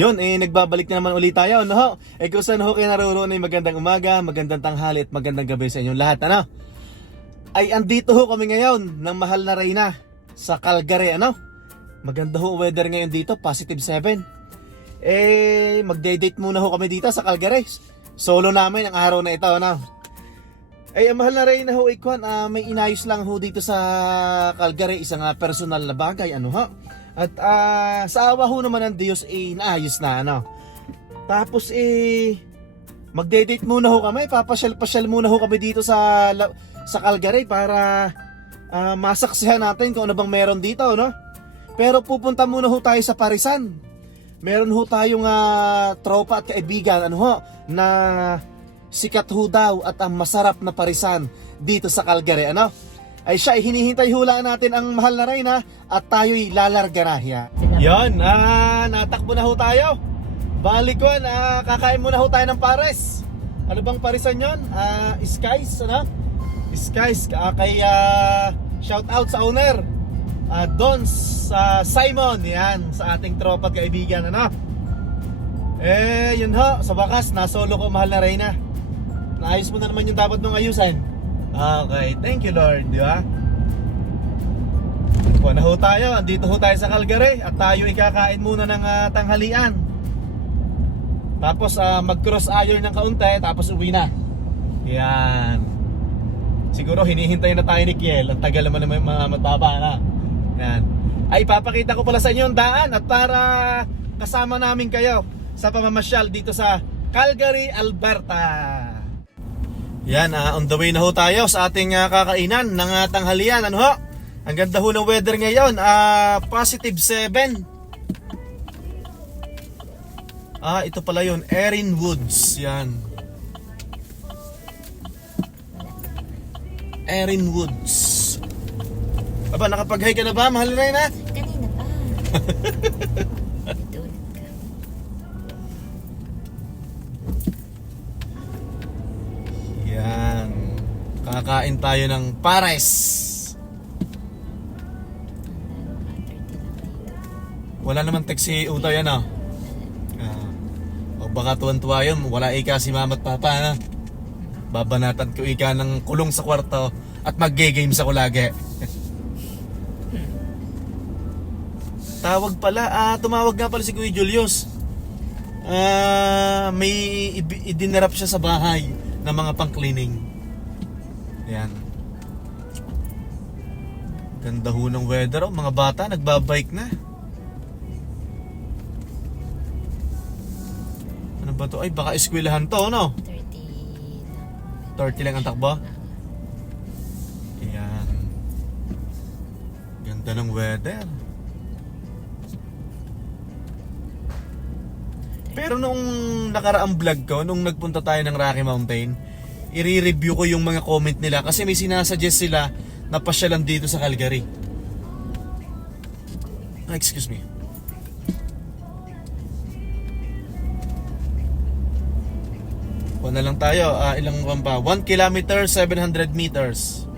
Yun, nagbabalik na naman ulit tayo, no ho? Kung saan ho kayo naroon ay magandang umaga, magandang tanghali at magandang gabi sa inyong lahat, ano? Ay andito ho kami ngayon ng mahal na Reyna sa Calgary, ano? Maganda ho weather ngayon dito, +7. Magde-date muna ho kami dito sa Calgary. Solo namin ang araw na ito, ano? Ang mahal na Reyna ho, may inayos lang ho dito sa Calgary, isang personal na bagay, ano ho? At sa awa ho naman ng Diyos, naayos na, ano? Tapos magde-date muna ho kami, papasyal-pasyal muna ho kami dito sa Calgary para masaksihan natin kung ano bang meron dito, no? Pero pupunta muna ho tayo sa Parisan. Meron ho tayong tropa at kaibigan, ano ho, na sikat ho daw at ang masarap na parisan dito sa Calgary, ano? Ay siya, hinihintay hula natin ang mahal na Reyna at tayo'y lalarga na hiya. Yan, natakbo na ho tayo. Balikon, kakain muna ho tayo ng pares. Ano bang parisan yon? Skies, ano? Skies, kay shout out sa owner. Don Simon, yan, sa ating tropa at kaibigan, ano? Yun ho, sa wakas, nasolo ko mahal na Reyna. Naayos mo na naman yung dapat mong ayusan. Okay, thank you Lord, di ba? Kuha na ho tayo, andito ho tayo sa Calgary at tayo ikakain muna ng tanghalian. Tapos mag-cross iron ng kaunti, tapos uwi na. Yan. Siguro hinihintay na tayo ni Kiel. Ang tagal naman ng mga matbaba na. Yan. Ay, papakita ko pala sa inyo ang daan at para kasama namin kayo sa pamamasyal dito sa Calgary, Alberta. Yan, on the way na ho tayo sa ating kakainan ng tanghalian, ano ho? Ang ganda ho ng weather ngayon, +7. Ito pala yun, Erin Woods, yan. Erin Woods. Aba, nakapag-hi ka na ba, mahal na Reyna? Kanina pa. Ito ulit ka. Yan. Kakain tayo ng pares. Wala naman text si Utay, ano? O baka tuwan-tuwa yun, wala ika si mama at papa, na? Babanatan ko ika ng kulong sa kwarto at mag-games ako lagi. Tawag pala, tumawag nga pala si Kuya Julius. May idinarap siya sa bahay ng mga pang-cleaning. Ayan. Ganda ho ng weather, oh. Mga bata nagbabike na. Ano ba to? Ay, baka eskwelahan to, no? 30 lang ang takbo. Ayan. Ganda ng weather. Pero nung nakaraang vlog ko, nung nagpunta tayo ng Rocky Mountain, i-review ko yung mga comment nila kasi may sinasuggest sila na pasyalan dito sa Calgary. Excuse me. Kuha na lang tayo, ilang ba? 1 kilometer, 700 meters.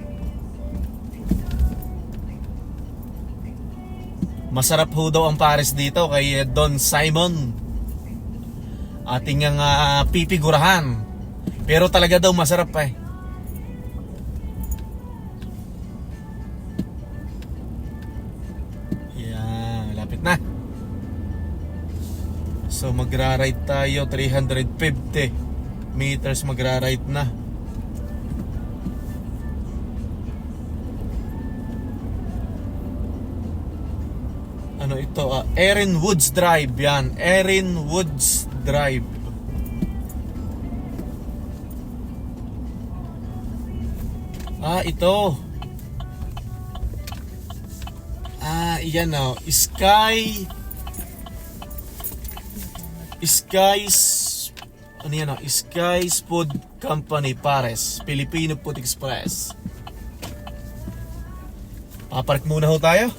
Masarap ho daw ang pares dito kay Don Simon. Ating ang pipigurahan. Pero talaga daw masarap pa eh. Yan, lapit na. So magra-ride tayo 350 meters, magra-ride na. Ano ito? Erin Woods Drive, yan. Erin Woods Drive. Ito. Iyan o. Ano yan o? Skies Food Company Pares, Filipino Food Express. Papark muna ho tayo.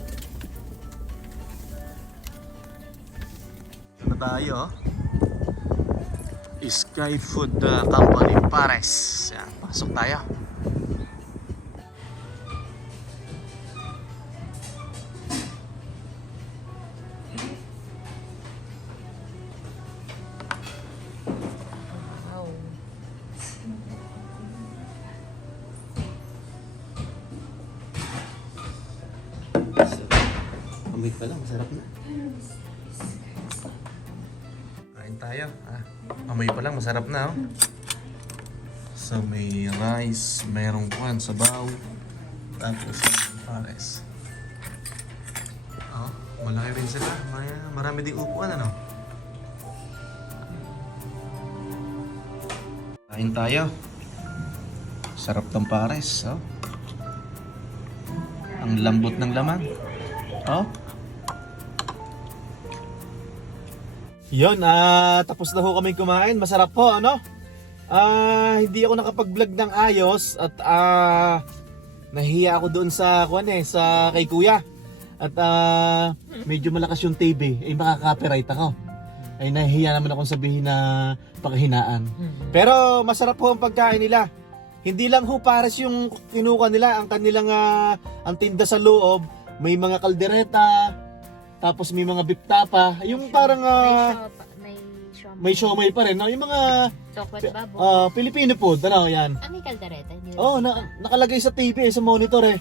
Ito na tayo. Sky Food Company Pares. Yan, pasok tayo. Wait pa lang, masarap na. Kain tayo. Amoy pa lang, masarap na. Oh. So may rice, merong kwan, sabaw. Tapos pares. Oh, malaki rin sila. Marami ding upuan, ano? Kain tayo. Sarap ng pares, oh. Ang lambot ng laman. Oh. Yun, tapos na ho kami kumain. Masarap po, ano? Hindi ako nakapag-vlog ng ayos at nahiya ako doon sa sa kay Kuya. At medyo malakas yung TV, makaka-copyright ako. Ay nahihiya naman akong sabihin na panghinaan. Pero masarap po ang pagkain nila. Hindi lang ho pares yung kinuha nila, ang kanilang ang tinda sa loob, may mga kaldereta, tapos may mga biptapa, yung parang may siomay pa rin, no? Yung mga chocolate babo. Filipino food, ano, yan. May kaldereta. Nakalagay sa TV, sa monitor eh.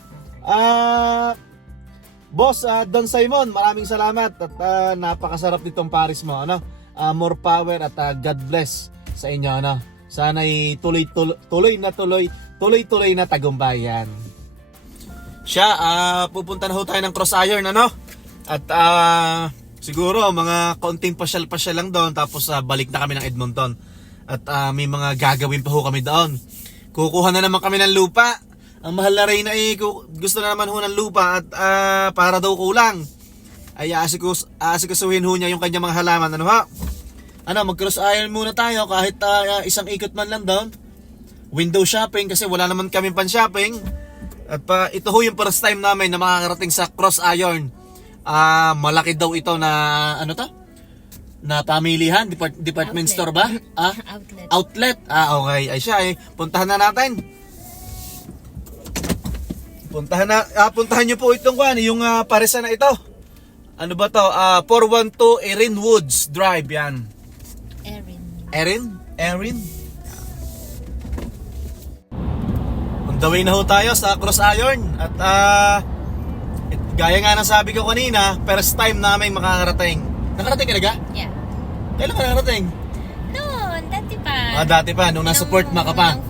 Boss, Don Simon, maraming salamat at napakasarap nitong pares mo, ano? More power at God bless sa inyo, ano? Sana'y tuloy na tagumpayan. Siya, pupunta na ho tayo ng Cross Iron, ano? At siguro mga konting pasyal-pasyal lang doon, tapos balik na kami ng Edmonton. At may mga gagawin pa ho kami doon. Kukuha na naman kami ng lupa. Ang mahal na rin ay gusto na naman ho ng lupa at para daw kulang. Ay aasikasuhin ho niya yung kanyang mga halaman, ano ha? Mag-cross iron muna tayo kahit isang ikot man lang doon. Window shopping kasi wala naman kami pan shopping. At ito ho yung first time namin na makakarating sa cross iron. Malaki daw ito na na pamilihan, department Outlet. store ba? Outlet. Okay. Ay siya puntahan na natin. Puntahan niyo po itong yung paresa na ito. Ano ba to? 412 Erin Woods Drive yan. Erin? On the way na ho tayo sa Cross Iron. At gaya nga ng sabi ko kanina, first time namin makakarating. Nakarating ka na ga? Yeah. Kailan ka nakarating? Noon, dati pa. Dati pa, nung na-support ka pa.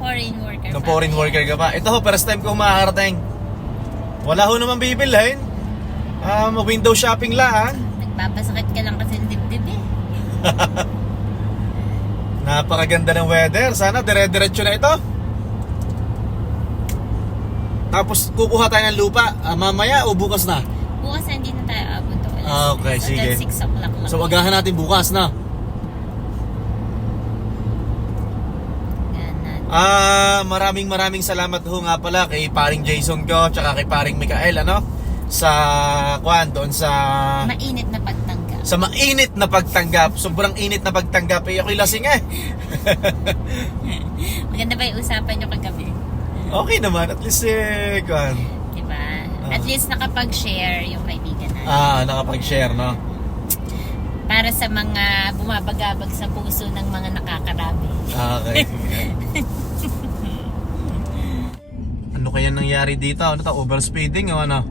Nung foreign worker ka pa. Ito ho, first time ko makakarating. Wala ho naman bibilhin. Window shopping lang. Nagpapasakit ka lang kasi ng dibdib eh. Napakaganda ng weather. Sana dire-diretso na ito. Tapos kukuha tayo ng lupa. Mamaya o bukas na? Bukas na hindi na tayo abot. Okay, sige. 6 o'clock lang. So agahan natin bukas na. Maraming salamat ho nga pala kay paring Jason ko tsaka kay paring Mikael, ano? Doon sa mainit na pagtanggap. Sa mainit na pagtanggap. Sobrang init na pagtanggap. Ako'y lasing eh. Maganda ba yung usapan nyo kagabi? Okay naman, at least Diba? At least nakapag-share yung kaibigan natin. Nakapag-share, no? Para sa mga bumabagabag sa puso ng mga nakakarami. Okay. Ano kaya nangyari dito? Overspeeding o ano?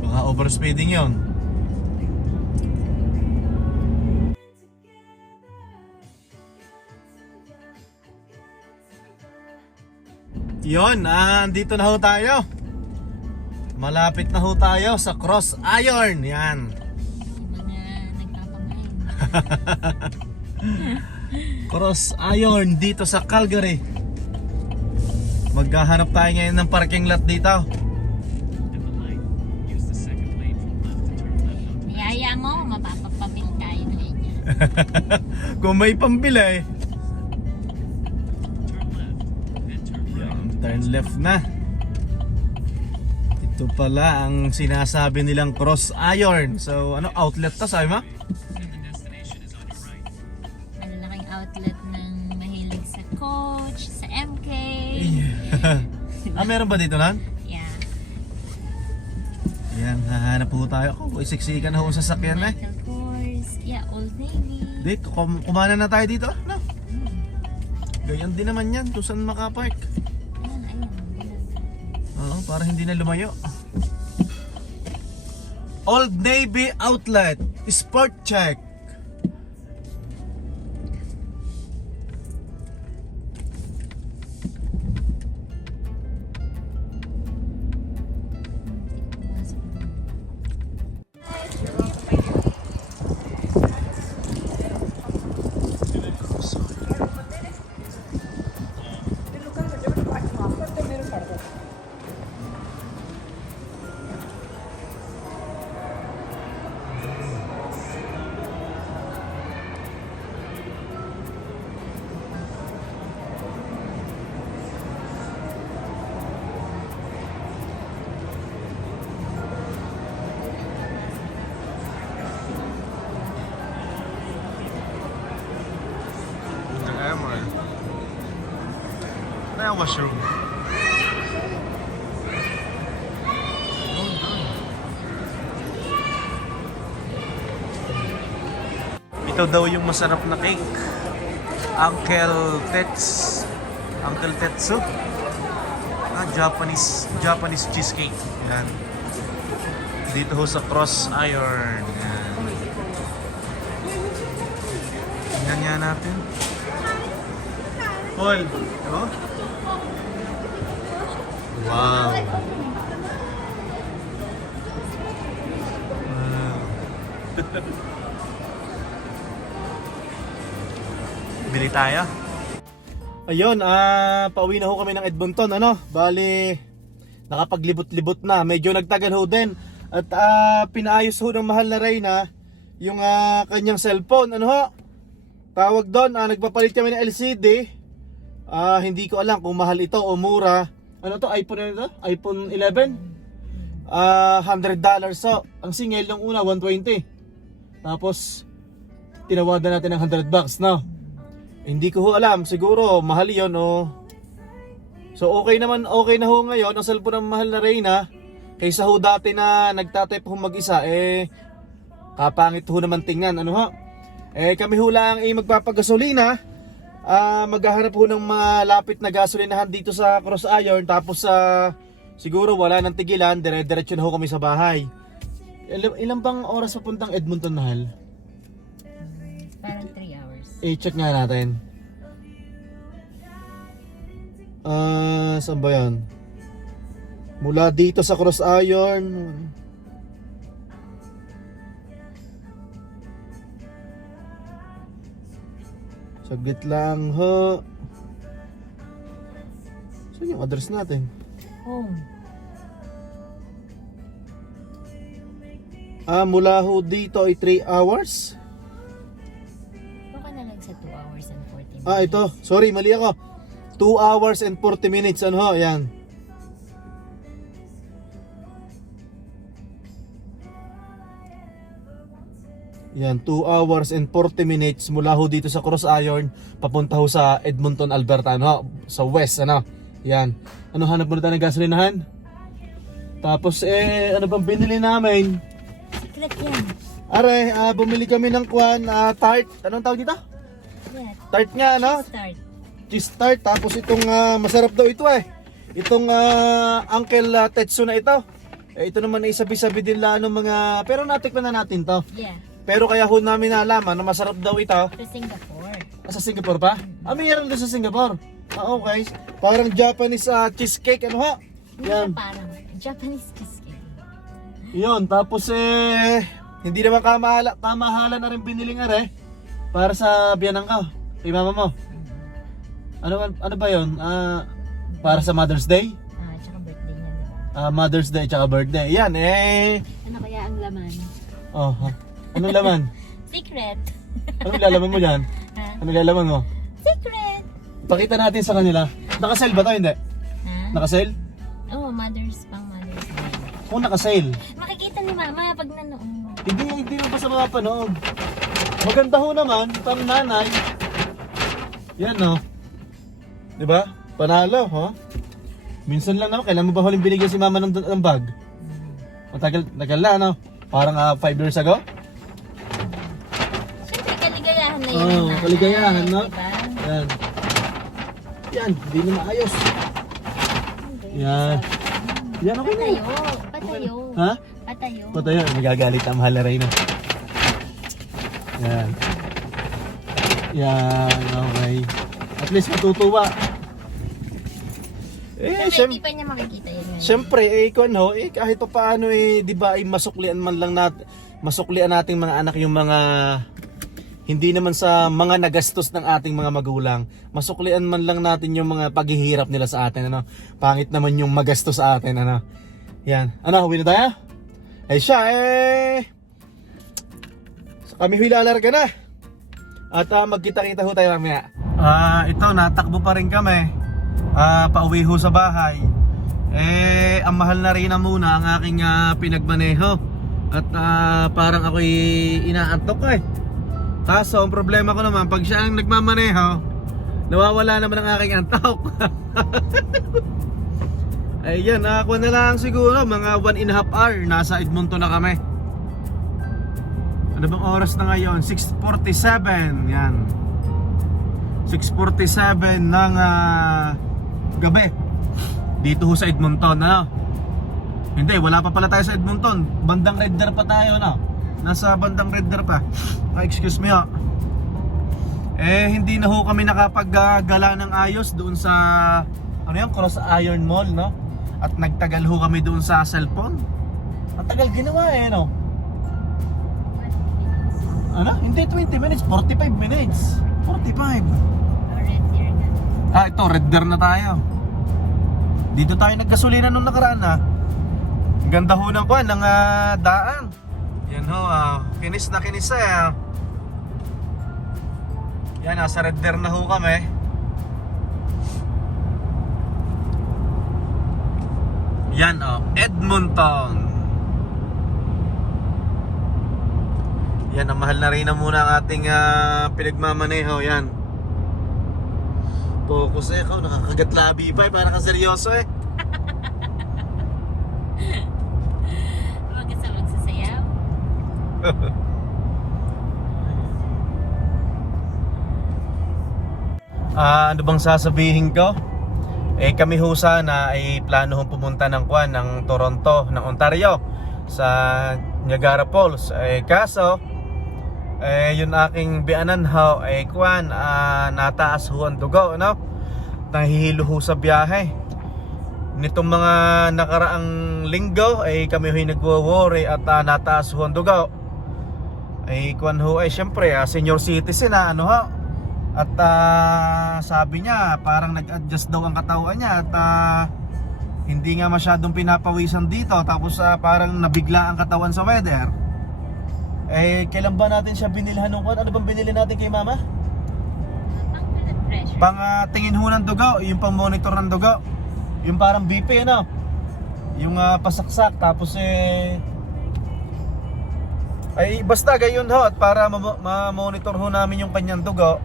Baka overspeeding yun. Yun, andito na ho tayo. Malapit na ho tayo sa Cross Iron. Yan. Mga nagpapamain. Cross Iron dito sa Calgary. Maghahanap tayo ngayon ng parking lot dito. Niyaya mo, mapapapabil tayo na niya. Kung may pambili. Turn left na. Ito pala ang sinasabi nilang Cross Iron. So outlet to, sabi mo? Malalaking outlet ng mahilig sa Coach, sa MK. Meron ba dito nan? Yeah. Yan, hahanap po tayo. Isiksikan na ho sa sasakyan eh. Michael Kors. Yeah, Old Navy. Di, kumana na tayo dito. No? Ganyan din naman yan. Kung saan makapark. Ayun. no? Para hindi na lumayo. Old Navy Outlet, Sport Check. Ano yung mushroom? Ito daw yung masarap na cake. Uncle Tetsu. Japanese cheesecake. Yan. Dito ho sa Cross Iron. Yan. Tingnan nga natin. Paul, oh? Wow. Bili tayo. Ayun, pauwi na ho kami ng Edmonton, ano? Bali, nakapaglibot-libot na. Medyo nagtagal ho din. At pinaayos ho ng mahal na Reyna yung kanyang cellphone, ano ho? Tawag doon, nagpapalit kami ng LCD. Hindi ko alam kung mahal ito o mura. Ano to? iPhone na ito? iPhone 11? $100. So, ang singil ng una, 120. Tapos, tinawadan natin ng $100, no? Hindi ko ho alam, siguro mahal yun o. So okay naman, okay na ho ngayon ang cellphone ng mahal na Reyna. Kaysa ho dati na nagtatype ho mag-isa, kapangit ho naman tingnan, ano ho. Kami ho lang magpapagasolina. Maghahanap ho ng malapit na gasolinahan dito sa Cross Iron. Tapos siguro wala nang tigilan, dire-diretso na ho kami sa bahay. Ilang bang oras papuntang Edmonton, mahal? Parang 3 hours. Check nga natin. Saan ba yan? Mula dito sa Cross Iron. Saglit lang ho. Saan yung address natin? Home. Mula ho dito ay 3 hours. Doon ka na lang sa 2 hours and 40 minutes. Ito. Sorry, mali ako. 2 hours and 40 minutes. Ano ho? Ayan. Yan, 2 hours and 40 minutes mula ho dito sa Cross Iron papunta ho sa Edmonton, Alberta, ano, sa west, ano. Yan. Ano, hanap muna tayo ng gasolinahan? Tapos ano bang binili namin? Secret yan. Are, bumili kami ng tart. Anong tawag dito? Yeah. Tart nga, ano? Start. Cheese tart. Tapos itong masarap daw ito Itong Uncle Tetsu na ito. Ito naman ay sabi-sabi din lang ng mga, pero natikman na natin to. Yeah. Pero kaya ho namin nalaman na masarap daw ito. Sa Singapore. Sa Singapore pa? Mayroon doon sa Singapore. Okay. Parang Japanese cheesecake, ano ho? Yan. Parang Japanese cheesecake. Yun, tapos hindi naman kamahalan na rin biniling para sa biyanang ka. Kay mama mo. Ano ba yun? Para sa Mother's Day? Tsaka birthday niya, diba? Mother's Day tsaka birthday. Yan Ano kaya ang laman? Oh, anong laman? Secret. Anong lalaman mo dyan? Anong lalaman mo? Secret. Pakita natin sa kanila. Nakasale ba to? Hindi? Nakasale? Oo, Mother's Day. Kung nakasale. Makikita ni Mama pag nanood. Hindi mo pa sa mga panood. Maganda ho naman, pang nanay. Yan no. Diba? Panalo, ha? Minsan lang naman, kailan mo ba huling binigyan si Mama ng bag? Matagal na, no? Parang 5 years ago? Siyempre, kaligayahan na yun. Kaligayahan, no? Diba? Yan, hindi na maayos. Yan. Yan, okay na. Patayo. Patayo. Ha? Patayo. Patayo, magagalit ang mahal na Reyna. Yan. Yan, okay. At least matutuwa. Pero hindi pa niya makikita yun. Siyempre, kung ano, kahit pa paano, di ba, masuklian man lang masuklian nating mga anak yung mga, hindi naman sa mga nagastos ng ating mga magulang, masuklian man lang natin yung mga paghihirap nila sa atin, ano. Pangit naman yung magastos sa atin, ano. Yan. Ano, huwi na tayo? Siya, kami hilalarga na. At magkita-kita ho tayo mamaya. Ito, natakbo pa rin kami. Pauwi ho sa bahay. Ang mahal na rin na muna ang aking pinagmaneho. At parang ako'y inaantok Kaso ang problema ko naman, pag siya ang nagmamaneho, nawawala naman ang aking antok. Ayan, ako na lang siguro mga 1.5 hour nasa Edmonton na kami. Ano bang oras na ngayon? 6:47. Yan, 6:47 ng gabi dito ho sa Edmonton, ano? Hindi, wala pa pala tayo sa Edmonton. Bandang Red Deer pa tayo, no? Nasa bandang Red Deer pa. Excuse me ho. Hindi na ho kami nakapaggala ng ayos doon sa ano yan, Cross Iron Mall, no? At nagtagal ho kami doon sa cellphone. Ang tagal ginawa no? Ano? Hindi 20 minutes, 45 minutes. 45. Red Deer na. Ito, Red Deer na tayo. Dito tayo nagkasulina nung nakaraan Ang ganda ho ng kuwan, ng daan. Yan ho, kinis na kinis Yan, nasa Red Deer na ho kami. Yan Edmonton. Yan, ang mahal na rin na muna ang ating pinagmamaneho. Yan. Focus ikaw, nakakagat labi pa para kang seryoso Huwag ka sa magsasayaw. Ano bang sasabihin ko? Kami ho sana ay plano hong pumunta ng Toronto, ng Ontario, sa Niagara Falls. Kaso yun aking bianan ho nataas ho ang dugo, no? Nahihilo ho sa biyahe. Nitong mga nakaraang linggo kami ho'y nagwo-worry at nataas ho ang dugo. Syempre senior citizen ano ho. At sabi niya parang nag-adjust daw ang katawan niya at hindi nga masyadong pinapawisan dito, tapos parang nabigla ang katawan sa weather. Kailan ba natin siya binilhan ng Ano bang binili natin kay mama? Pang blood pressure. Pang tingin ho ng dugo, yung pang monitor ng dugo. Yung parang BP, ano? Yung pasaksak, tapos basta gayon ho, at para ma-monitor ho namin yung kanyang dugo.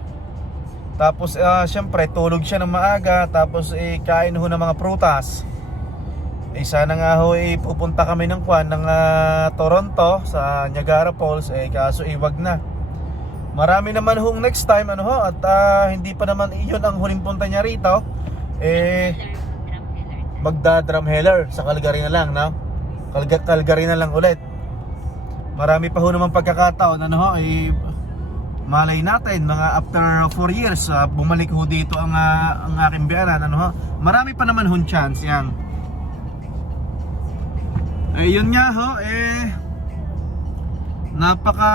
Tapos syempre tulog siya ng maaga, tapos kain ho ng mga prutas. Sana nga ho pupunta kami ng Toronto sa Niagara Falls, kaso wag na. Marami naman hong next time ano ho, at hindi pa naman iyon ang huling punta niya rito. Magda-drumheller sa Calgary na lang, no? Calgary na lang ulit. Marami pa ho naman pagkakataon ano ho, malay natin mga after 4 years bumalik ho dito ang aking biyanan ano ho. Marami pa naman hong chance yan. Yun nga ho, napaka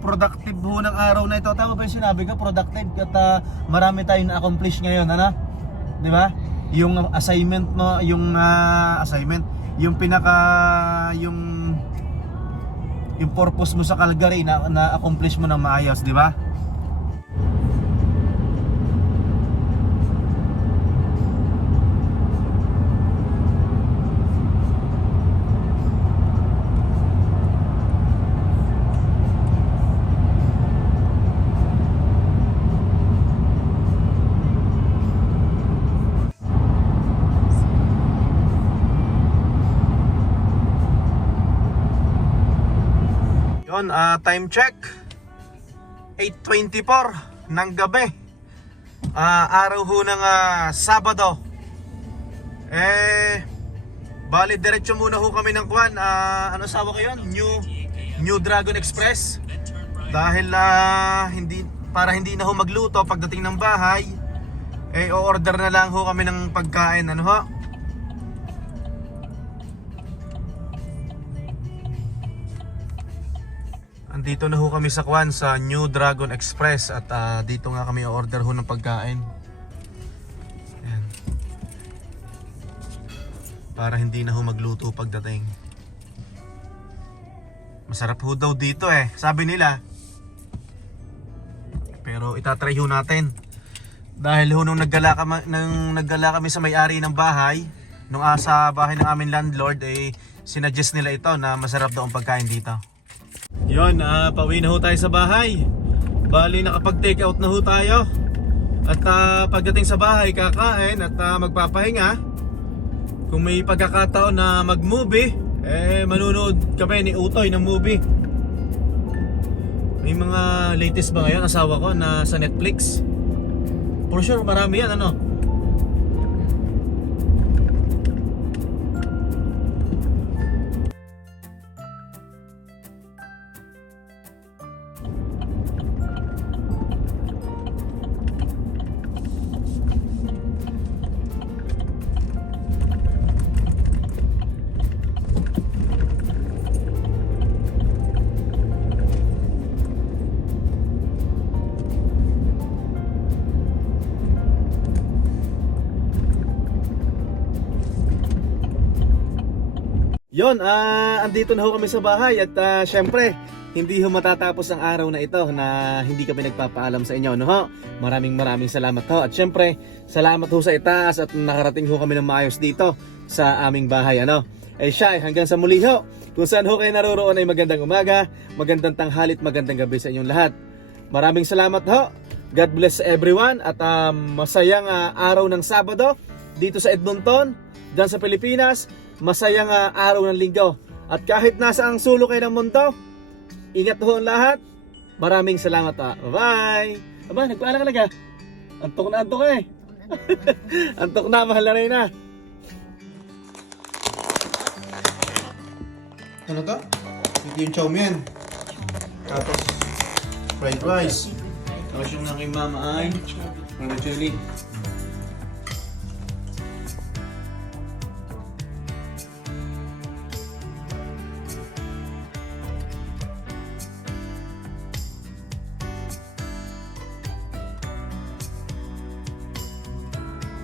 productive ho ng araw na ito. Tama ba yung sinabi ko, productive, at marami tayong na-accomplish ngayon, ano? Di ba? Yung assignment mo, yung purpose mo sa Calgary na-accomplish mo ng maayos, di ba? Time check 8:24 ng gabi, araw ho ng Sabado. Bali, diretso muna ho kami ng kwan. Ano sawa ko yun? New Dragon Express. Dahil para hindi na ho magluto pagdating ng bahay, o-order na lang ho kami ng pagkain. Ano ho? Andito na ho kami sa kwan sa New Dragon Express at dito nga kami o-order ho ng pagkain. Ayan. Para hindi na ho magluto pagdating. Masarap ho daw dito sabi nila. Pero itatry ho natin. Dahil ho nung naggala kami sa may-ari ng bahay, nung sa bahay ng aming landlord, sinuggest nila ito na masarap daw ang pagkain dito. Yun, pauwi na ho tayo sa bahay. Bali, nakapag-take out na ho tayo. At pagdating sa bahay, kakain at magpapahinga. Kung may pagkakataon na mag-movie, manunood kami ni Utoy ng movie. May mga latest ba ngayon, asawa ko, na sa Netflix? For sure, marami yan, ano? Yon, andito na ho kami sa bahay at syempre, hindi ho matatapos ang araw na ito na hindi kami nagpapaalam sa inyo, no ho? Maraming salamat ho. At syempre, salamat ho sa itaas at nakarating ho kami ng maayos dito sa aming bahay, ano? Hanggang sa muli ho. Kung saan ho kayo naroroon ay magandang umaga, magandang tanghali at magandang gabi sa inyong lahat. Maraming salamat ho. God bless everyone at masayang araw ng Sabado dito sa Edmonton, dyan sa Pilipinas. Masayang araw ng Linggo. At kahit nasa ang sulok kayo ng mundo, ingat ho ang lahat. Maraming salamat. Bye-bye. Aba, nagpaalam ka na ka. Antok na antok Antok na, mahal na rin na. Ano to? Ito yung chow mein. Tapos fried rice. Tapos yung aking mama ay chili.